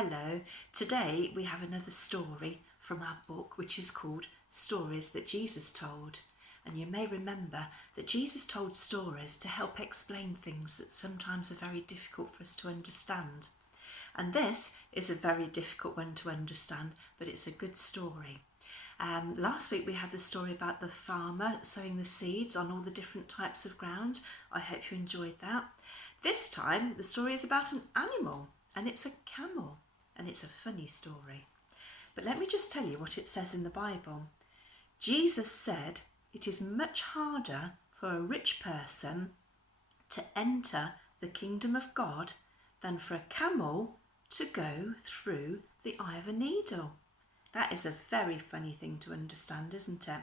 Hello, today we have another story from our book which is called Stories That Jesus Told. And you may remember that Jesus told stories to help explain things that sometimes are very difficult for us to understand. And this is a very difficult one to understand, but it's a good story. Last week we had the story about the farmer sowing the seeds on all the different types of ground. I hope you enjoyed that. This time the story is about an animal, and it's a camel, and it's a funny story. But let me just tell you what it says in the Bible. Jesus said it is much harder for a rich person to enter the kingdom of God than for a camel to go through the eye of a needle. That is a very funny thing to understand, isn't it?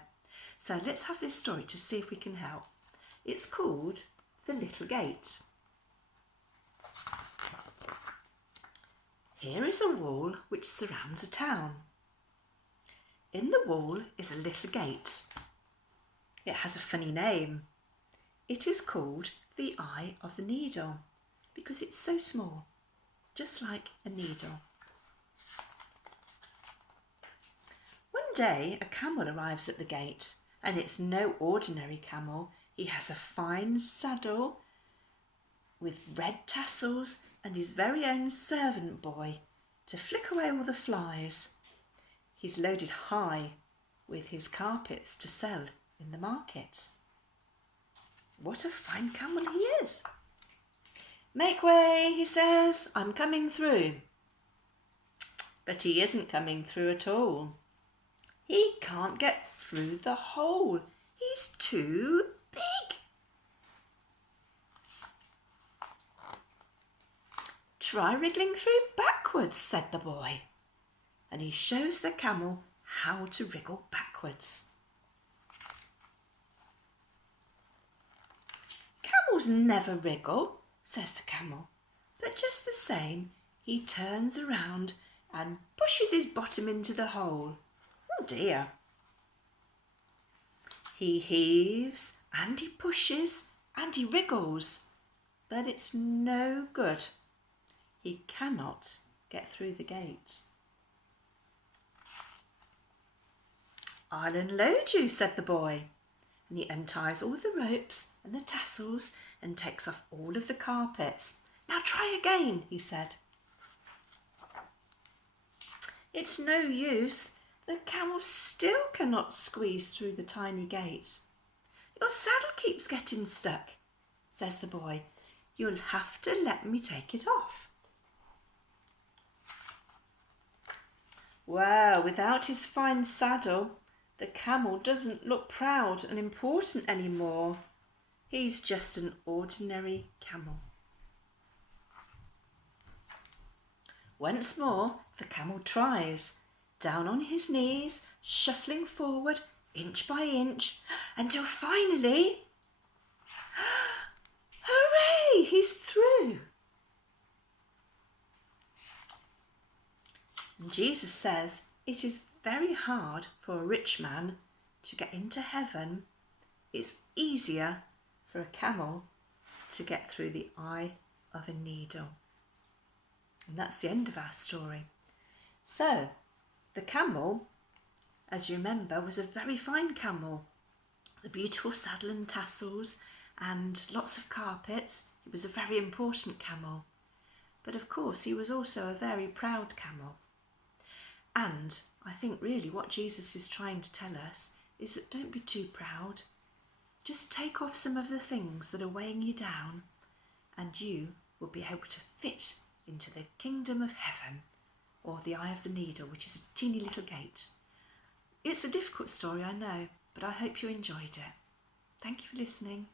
So let's have this story to see if we can help. It's called The Little Gate. Here is a wall which surrounds a town. In the wall is a little gate. It has a funny name. It is called the Eye of the Needle because it's so small, just like a needle. One day a camel arrives at the gate, and it's no ordinary camel. He has a fine saddle with red tassels and his very own servant boy to flick away all the flies. He's loaded high with his carpets to sell in the market. What a fine camel he is. "Make way," he says, "I'm coming through." But he isn't coming through at all. He can't get through the hole. He's too big. "Try wriggling through backwards," said the boy. And he shows the camel how to wriggle backwards. "Camels never wriggle," says the camel. But just the same, he turns around and pushes his bottom into the hole. Oh dear. He heaves and he pushes and he wriggles, but it's no good. He cannot get through the gate. "I'll unload you," said the boy, and he unties all the ropes and the tassels and takes off all of the carpets. "Now try again," he said. It's no use. The camel still cannot squeeze through the tiny gate. "Your saddle keeps getting stuck," says the boy. "You'll have to let me take it off." Well, without his fine saddle, the camel doesn't look proud and important anymore. He's just an ordinary camel. Once more, the camel tries, down on his knees, shuffling forward inch by inch, until finally, hooray, he's through. And Jesus says it is very hard for a rich man to get into heaven. It's easier for a camel to get through the eye of a needle. And that's the end of our story. So, the camel, as you remember, was a very fine camel. A beautiful saddle and tassels and lots of carpets. He was a very important camel. But of course, he was also a very proud camel. And I think really what Jesus is trying to tell us is that don't be too proud. Just take off some of the things that are weighing you down, and you will be able to fit into the kingdom of heaven, or the eye of the needle, which is a teeny little gate. It's a difficult story, I know, but I hope you enjoyed it. Thank you for listening.